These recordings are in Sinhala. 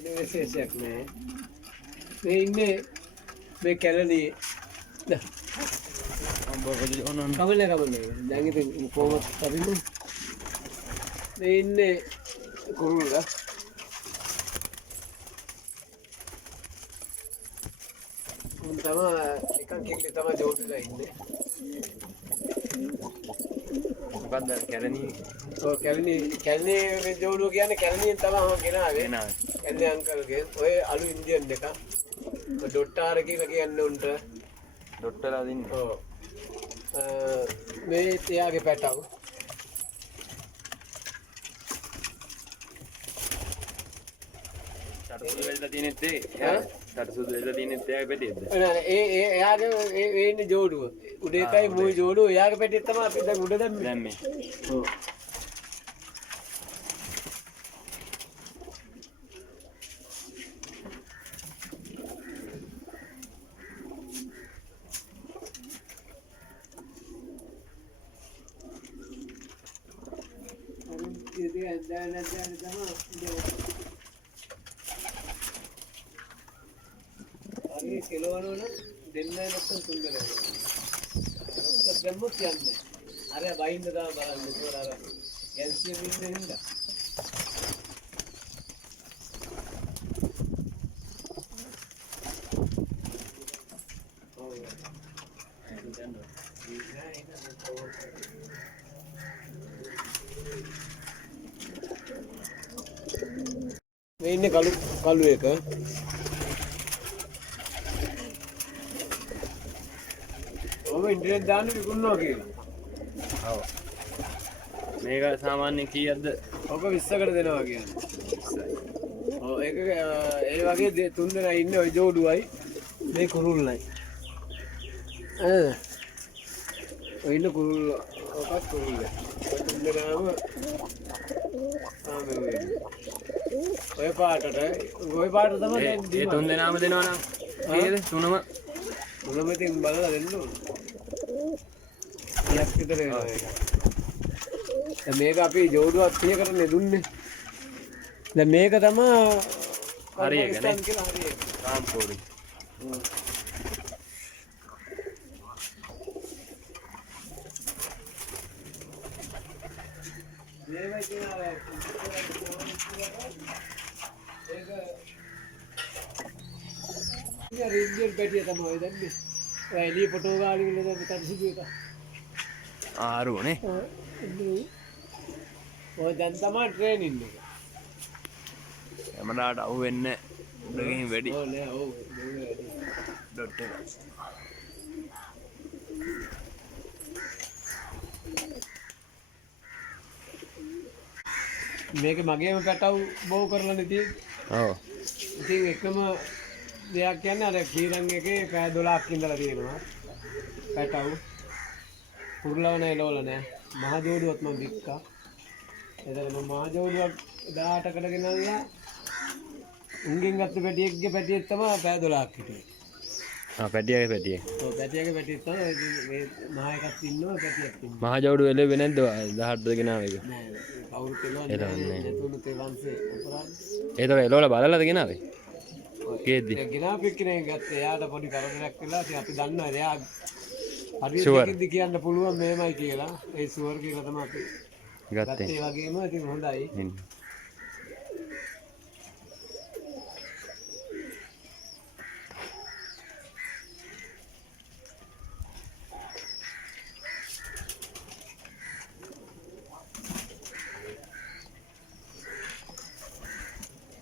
ඉන්නේ විශේෂයක් නෑ. මේ ඉන්නේ මේ කැලණියේ. කවුල කවුල. දැන් ඉතින් කොහොමද අපිට මේ ඉන්නේ කුරුල්ලා. උන් තමයි එකක් කිල්ලේ තමයි ජෝඩිලා ඉන්නේ. මොකක්ද කැලණි? ඔව් කැලණි මේ ජෝඩුව කියන්නේ කැලණියෙන් තමයි ගෙනාවේ. කැලණි අංකල්ගේ ඔය අලු ඉන්දියන් එක. ඩොට්ටාර කියලා කියන්නේ උන්ට. ඩොට්ටලා දින්නේ. ඔව්. මේ එයාගේ පැටව. සරසුදු වෙල්ලා තියෙනෙත් ඒ. සරසුදු වෙල්ලා තියෙනෙත් එයාගේ පැටියෙක්ද? නෑ එයාගේ ඒ ඉන්නේ ජෝඩුව. උඩ එකයි මුයි ජෝඩුව එයාගේ පැටියෙක් තමයි අපි දැන් උඩ දැම්මේ. ඔව්. අනේ කෙලවනවන දෙන්නයි නැත්තම් තුන්දෙනා. දැම්මොත් යන්නේ. අර වයින්ද තමයි බලන්න උඩ අර ගැන්සියෙන් ඉන්නේ හින්දා. මේ ඉන්නේ කළු එක. ඔබ ඉන්ටර්නෙට් දාන්න විකුණනවා කියලා. ඔව්. මේක සාමාන්‍යයෙන් කීයක්ද? ඔබ 20කට දෙනවා කියන්නේ. 20යි. ඔව් ඒක ඒ වගේ තුන් දෙනා ඉන්නේ ওই ජෝඩුවයි මේ කුරුල්ලයි. ඔය ඉන්න කුරුල්ල ඔකත් කුරුල්ල. ඔය තුන් දෙනාම ඔය පාටට තමයි ඒ තුන් දෙනාම දෙනවා නම් කීයද? තුනම ඉතින් බලලා දෙන්න ඕන. යක් විතර වෙනවා ඒක. දැන් මේක අපි ජෝඩුවක් 30කටනේ දුන්නේ. දැන් මේක තමයි හරියකනේ. කියලා හරියක. රාම්පෝරි. මේවයි කියනවා ඒක රින්ජර් පැටිය තමයි දැන්නේ. ඔය එළිය ෆොටෝ ගාලි වල දැන් තඩසිදු එක. ආරුනේ. ඔය දැන් තමයි ට්‍රේනින් එක. කැමරාවට අහු වෙන්නේ උඩ ගිහින් වැඩි. ඔව් නෑ ඔව් වැඩි. ඩොට් එක. මේක මගේම පැටව් බෝ කරලානේ තියෙන්නේ. ඔව්. ඉතින් එකම දෙයක් කියන්නේ අර කීරන් එකේ පෑ 12ක් ඉඳලා තියෙනවා. පැටව්. කුරුල්ලව නෑ එලවල නෑ. මහ ජෝඩුවත් මම වික්කා. එතකොට මම මහ ජෝඩුවක් 18කට ගෙනල්ලා උන්ගෙන් ගත්ත පැටියෙක්ගේ පැටියෙක් තමයි පෑ 12ක් හිටියේ. පැටියගේ පැටිය. ඔව් පැටියගේ පැටියෙක් තමයි මේ මහ එකක් ඉන්නවා පැටියෙක් ඉන්නවා. මහ ජෝඩු එළෙන්නේ නැද්ද 18ද ගෙනාව එක? නෑ කවුරුත් එනවා නෑ. එතුණුත් ඒ වංශේ අපරාධ. ඒතකොට එළවල බලලාද ගෙනාවේ? කේද්දි. ඒ ගෙනාපු කෙනෙක් ගත්තේ එයාට පොඩි කරදරයක් වෙලා ඉතින් අපි දන්නවා එයා හරියට Sure. දෙකින්ද කියන්න පුළුවන් මේමයි කියලා. ඒ ෂුවර් කියලා තමයි අපි ගත්තේ. ගත්තේ වගේම ඉතින් හොඳයි.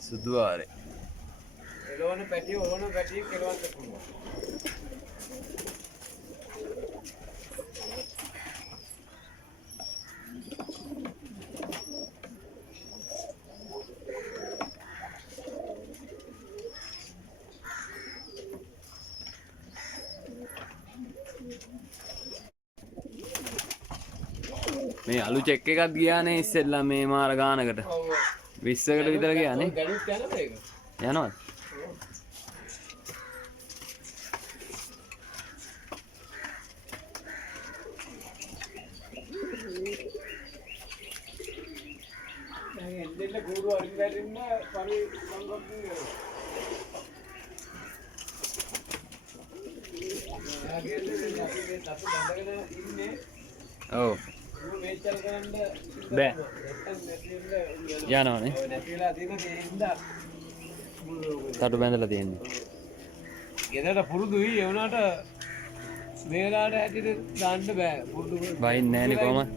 සුදු ආරේ. එළවන පැටිය ඕන පැටියෙක් එළවන්න පුළුවන්. මේ අලු චෙක් එකක් ගියානේ ඉස්සෙල්ලා මේ මාර ගානකට. 20කට විතර ගියානේ. ගණිත යනද ඒක? යනවද? එන්නෙල්ල කූඩු අරින් වැටෙන්න පරි සංගොක්කින් ඔව් මේචර කරන්න බෑ යනවනේ නැතිලා තියෙන තේින්දා තටු බැඳලා තියෙන්නේ ගෙදර පුරුදුයි ඒ වුණාට මේලාට හැටියට දාන්න බෑ පුරුදු බයින් නෑනේ කොහමද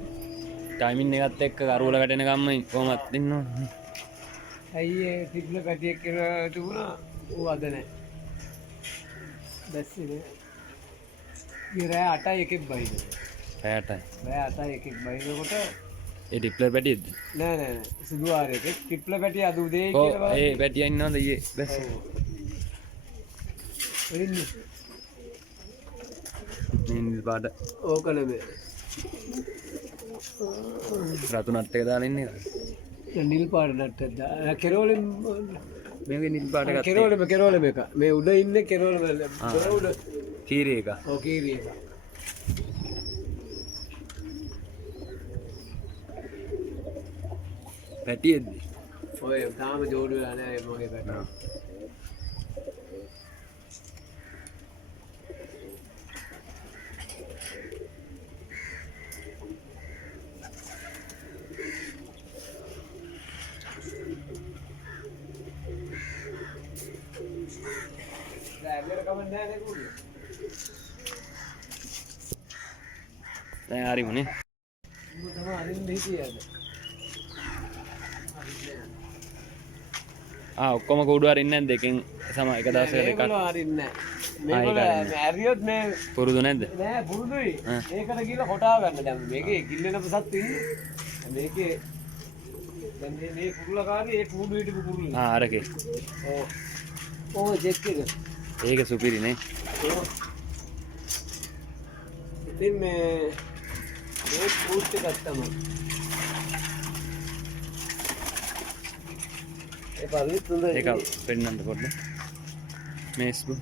ටයිමින් එකත් එක්ක කරුවල වැටෙන ගම්ම කොහමත් ඉන්න ඕනේ ඇයි ඒ තිබ්ල පැටියෙක් කියලා තිබුණා ඌ අද නෑ දැස්සිනේ ඉරෑ 8යි එකෙක් බයිද පැයටයි බෑ 8යි එකෙක් බයිනකොට ඒ ඩිප්ලර් පැටියෙක්ද නෑ නෑ නෑ සුදු ආරයක ටිප්ල පැටිය අද උදේ ඔව් කියලා ඒ පැටියා ඉන්නවද ඊයේ බැස් වෙන්නේ නිල් පාට ඕක නෙමෙයි රතු නට් එක දාලා ඉන්නේ නිල් පාට නට්ටක් දා කෙරෝලෙන් මේකේ නිල් පාට එකක් කෙරෝලෙම එක මේ උඩ ඉන්නේ කෙරෝලෙම දොර උඩ කීරි එක ඔව් කීරිය එක පැටියෙක්ද ඔය තාම ජෝඩු වෙලා නෑ මගේ පැටව දැන් හරිමුනේ ඔක්කොම කූඩු අරින්නේ නැද්ද එකෙන් සම එක දවසකට එකක් ඇරියොත් මේ පුරුදු නැද්ද නෑ පුරුදුයි ඒකට ගිහලා කොටා ගන්න දැන් මේකේ කිල්ලෙන පසත් ඉන්නේ මේකේ දැන් මේ කුරුලකාරී ඒ කූඩු හිටපු කුරුල්ල අරකේ ඔව් ජෙක් එක ඒක සුපිරිනේ ඉතින් මේ බූට් එකක් තමයි ඒ පරිත් හොඳයි ඒක පෙන්නන්න පොඩ්ඩක් මේස්බු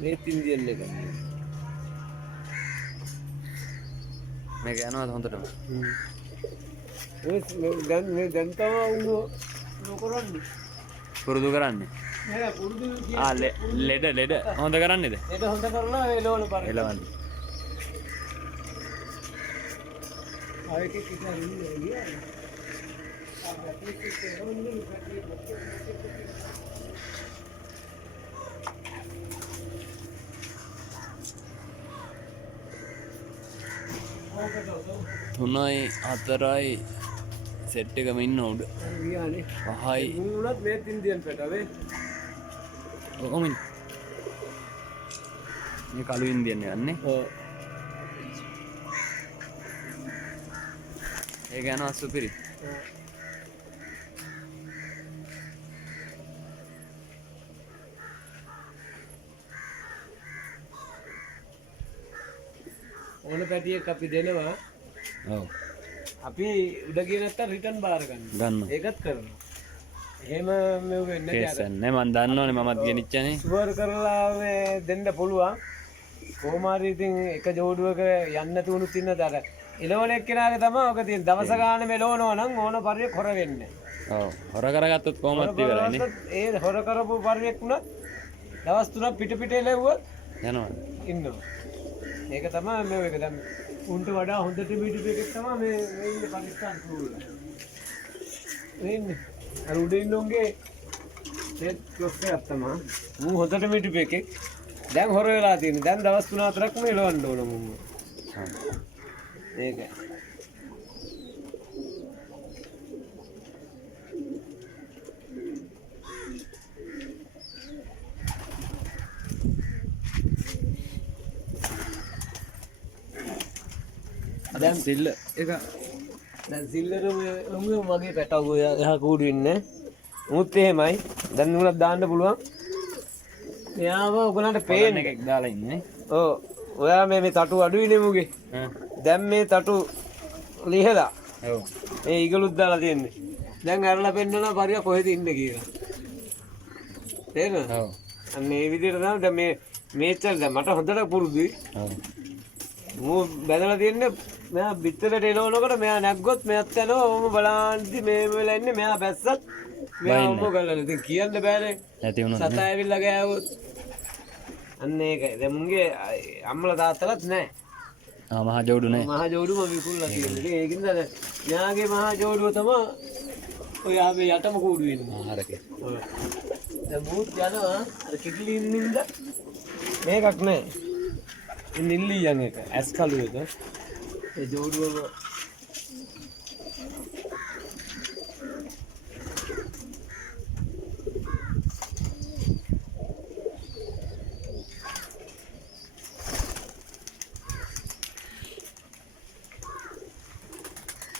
මේ ඉන්දියන් එක මේක යනවාද හොඳටම මේ දැන් තමයි නොකරන්නේ පුරුදු කරන්නේ නෑ පුරුදු ලෙඩ හොඳ කරන්නේද ඒක හොඳ කරලා එලවන පරිදි එලවන්න ආයෙක කිතා ඉන්නේ ගියා තුනයි හතරයි සෙට් එකම ඉන්න උඩ ගියානේ පහයි මුණුනත් මේ ඉන්දියන් පැටවේ කොමින් මේ කළු ඉන්දියන් යන්නේ ඔව් ඒක යනවා සුපිරි ඕන පැටියෙක් අපි දෙනවා ඔව් අපි උඩ ගියේ නැත්තම් රිටර්න් බාර ගන්න ඒකත් කරනවා එහෙම මේ වෙන්නේ කේස් නැහැ මම දන්නවනේ මමත් ගෙනිච්චනේ ස්වර් කරලා මේ දෙන්න පුළුවන් කොහොම හරි ඉතින් එක ජෝඩුවක යන්න නැති වුණුත් ඉන්නද අර එලවන එක්කෙනාගේ තමයි ඔක තියෙන දවස ගානේ මෙලවනවා නම් ඕන පරිවෙක් හොර වෙන්නේ ඔව් හොර කරගත්තොත් කොහොමද ඉවරයිනේ ඒ හොර කරපු පරිවෙක් උනත් දවස් 3ක් පිට පිට එලෙව්වොත් යනවා ඉන්නවා ඒක තමයි මේ එක දැන් උන්ට වඩා හොඳට මීටර් එකක් තමයි මේ ඉන්නේ පාකිස්තාන් ක්‍රූල එන්නේ අර උඩ ඉන්න උන්ගේ සෙට් ක්ලොස් එකක් තමයි මූ හොඳට මීටර් එකක් දැන් හොර වෙලා තියෙන්නේ දැන් දවස් 3-4ක් මේ එලවන්න ඕන මුම ඒක දැන් සිල්ල එක දැන් සිල්ලර මගේ පැටව එහා කූඩු ඉන්නේ මුත් එහෙමයි දැන් උනත් දාන්න පුළුවන් එයාම ඔයගලන්ට පේන්නේ එකක් දාලා ඉන්නේ ඔව් ඔයා මේ තටු අඩුයිනේ මුගේ දැන් මේ තටු ලිහලා ඔව් මේ ඊගලුත් දාලා තියෙන්නේ දැන් අරලා පෙන්නනවා පරිය කොහෙද ඉන්නේ කියලා තේරෙනවද ඔව් අන්න මේ විදිහට තමයි දැන් මේ මේච්චර දැන් මට හොඳට පුරුදුයි. මෝ බැලලා තියන්නේ මෙයා පිටරට එනවනකොට මෙයා නැග්ගොත් මෙයාත් යනවා ඔම බලන්දි මේ වෙලා ඉන්නේ මෙයා බැස්සත් මෙයා ඔම ගලන ඉතින් කියන්න බෑනේ නැති වුණොත් සතා ඇවිල්ලා ගෑවොත් අන්න ඒකයි දැන් මුන්ගේ අම්මලා තාත්තලාත් නැහැ මහ ජෝඩු නෑ මහ ජෝඩුම විකුණලා තියෙනවා ඉතින් ඒකින්ද මෙයාගේ මහ ජෝඩුව තමයි ඔය ආවේ යටම කූඩු වෙනවා ආහාරකේ ඔය දැන් මුත් යනවා අර කිකිලි ඉන්නින්ද මේකක් නැහැ නිල්ලියන් එක ඇස් කළු එක ඒ ජෝඩුවම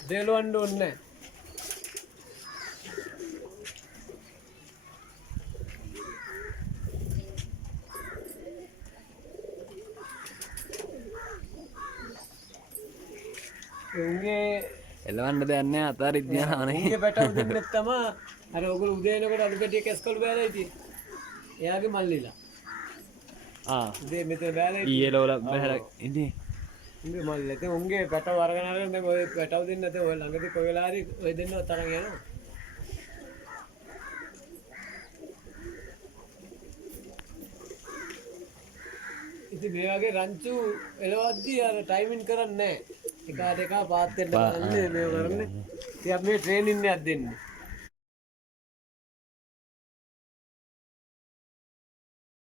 දෙලවන්න ඕනේ උන්ගේ එලවන්න දෙයක් නෑ අතාරිත් යනවා නේ උන්ගේ පැටව දෙන්නෙක් තමයි අර ඔගොල්ලෝ උදේ එනකොට අලු පැටිය කැස්කලු බෑලා ඉතින් එයාගේ මල්ලිලා උදේ මෙතන බෑලා ඊයේ ලෝල බහැලා ඉන්නේ උන්ගේ මල්ලිලා ඉතින් උන්ගේ පැටව අරගෙන ආගෙන දැන් ඔය පැටව දෙන්න නැතේ ඔය ළඟදී කොයි වෙලාව හරි ඔය දෙන්නව තරන් යනවා ඉතින් මේ වගේ රංචු එලවද්දී අර ටයිමින් කරන්නේ නැහැ එකාට එකා පාත් වෙන්න බලන්නේ මේ කරන්නේ ඉතින් අපි මේ ට්‍රේනින් එකක් දෙන්නේ